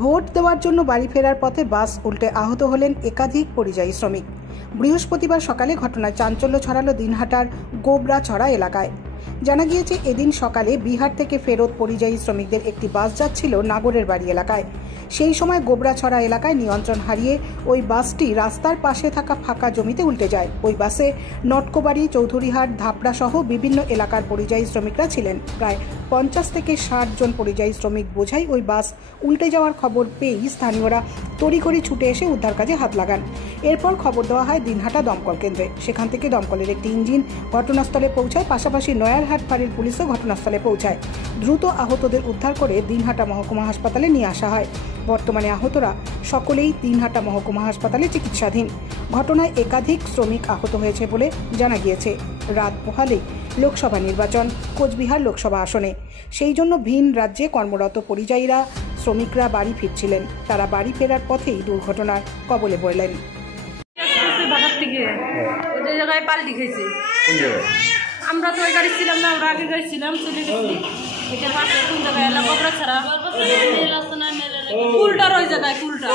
Vote দেওয়ার জন্য বাড়ি ফেরার পথে বাস উল্টে আহত হলেন একাধিক পরিযায়ী শ্রমিক। বৃহস্পতিবার সকালে ঘটনায় চাঞ্চল্য ছড়ালো দিনহাটার গোবরাছড়া এলাকায়। জানা গিয়েছে, এদিন সকালে বিহার থেকে ফেরত পরিযায়ী শ্রমিকদের একটি বাস যাচ্ছিল নাগরের বাড়ি এলাকায়। সেই সময় গোবরাছড়া এলাকায় নিয়ন্ত্রণ হারিয়ে ওই বাসটি রাস্তার পাশে থাকা ফাঁকা জমিতে উল্টে যায়। ওই বাসে নটকোবাড়ি, চৌধুরীহাট, ধাপড়া সহ বিভিন্ন এলাকার পরিযায়ী শ্রমিকরা ছিলেন। প্রায় 50 থেকে 60 জন পরিযায়ী শ্রমিক বোঝাই ওই বাস উল্টে যাওয়ার খবর পেয়েই স্থানীয়রা তড়িঘড়ি ছুটে এসে উদ্ধার কাজে হাত লাগান। এরপর খবর দেওয়া হয় দিনহাটা দমকল কেন্দ্রে। সেখান থেকে দমকলের একটি ইঞ্জিন ঘটনাস্থলে পৌঁছায়, পাশাপাশি নয়ারহাট ফাঁড়ির পুলিশও ঘটনাস্থলে পৌঁছায়। দ্রুত আহতদের উদ্ধার করে দিনহাটা মহকুমা হাসপাতালে নিয়ে আসা হয়। বর্তমানে আহতরা সকলেই দিনহাটা মহকুমা হাসপাতালে চিকিৎসাধীন। ঘটনায় একাধিক শ্রমিক আহত হয়েছে বলে জানা গিয়েছে। রাত পোহালেই লোকসভা নির্বাচন কোচবিহার লোকসভা আসনে, সেই জন্য ভিন রাজ্যে কর্মরত পরিযায়ীরা শ্রমিকরা বাড়ি ফিরছিলেন। তারা বাড়ি ফেরার পথেই দুর্ঘটনার কবলে পড়লেন। আমরা তো ওই গাড়ি ছিলাম না, আমরা আগে গাড়ি ছিলাম, চলে গেছি। এটার পাশে কোন জায়গায় এলাকা ছাড়া কুলটার ওই জায়গায় কুলটা